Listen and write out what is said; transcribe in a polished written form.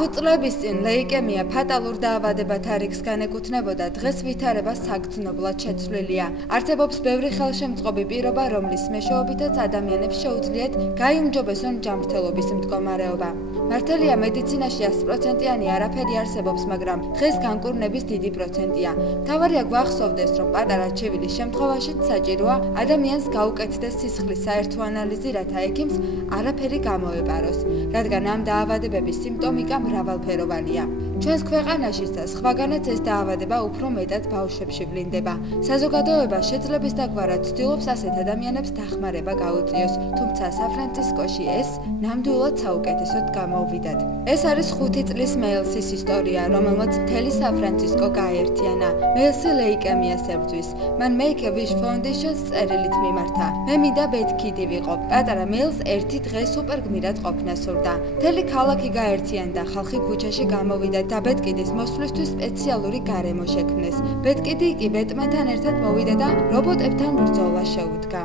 თუ წლების წინ ლეიკემია ფატალურ დაავადებათა რიგს განეკუთვნებოდა, დღეს ვითარება საგრძნობლად შეცვლილია. არსებობს ბევრი ხელშემწყობი პირობა, რომლის მეშვეობითაც ადამიანებს შეუძლიათ გაიუმჯობესონ ჯანმრთელობის მდგომარეობა. მართალია მედიცინაში 100%-იანი არაფერი არსებობს, მაგრამ დღეს განკურნების დიდი პროცენტია. მთავარია გვახსოვდეს, რომ პატარა ჩივილის შემთხვევაშიც საჭიროა ადამიანს გაუკეთდეს სისხლის საერთო ანალიზი, რათა ექიმს არაფერი გამოეპაროს, რადგან ამ დაავადებების სიმპტომიკა მრავალფეროვანია. ჩვენს ქვეყანაშიც და სხვაგანაც ეს დაავადება უფრო მეტად ბავშვებში ვლინდება. საზოგადოება შეძლების დაგვარად ცდილობს ასეთ ადამიანებს დახმარება გაუწიოს, თუმცა სან-ფრანცისკოში ეს ნამდვილად საუკეთესოდ გამოუვიდათ. ეს არის 5 წლის მეილსის ისტორია, რომელმაც მთელი სან-ფრანცისკო გააერთიანა. მეილსი ლეიკემიას ებრძვის. მან Make-A-Wish Foundation-ს წერილით მიმართა. მე მინდა ბედქიდი ვიყო. პატარა მეილს ერთი დღე სუპერგმირად ყოფნა სურდა. მთელი ქალაქი გააერთიანდა, ხალხი ქუჩაში გამოვიდა და ბედკიდის მოსვლისთვის სპეციალური გარემო შექმნეს. ბედკიდი კი ბეტმენთან ერთად მოვიდა და რობოტებთან ბრძოლა შეუდგა.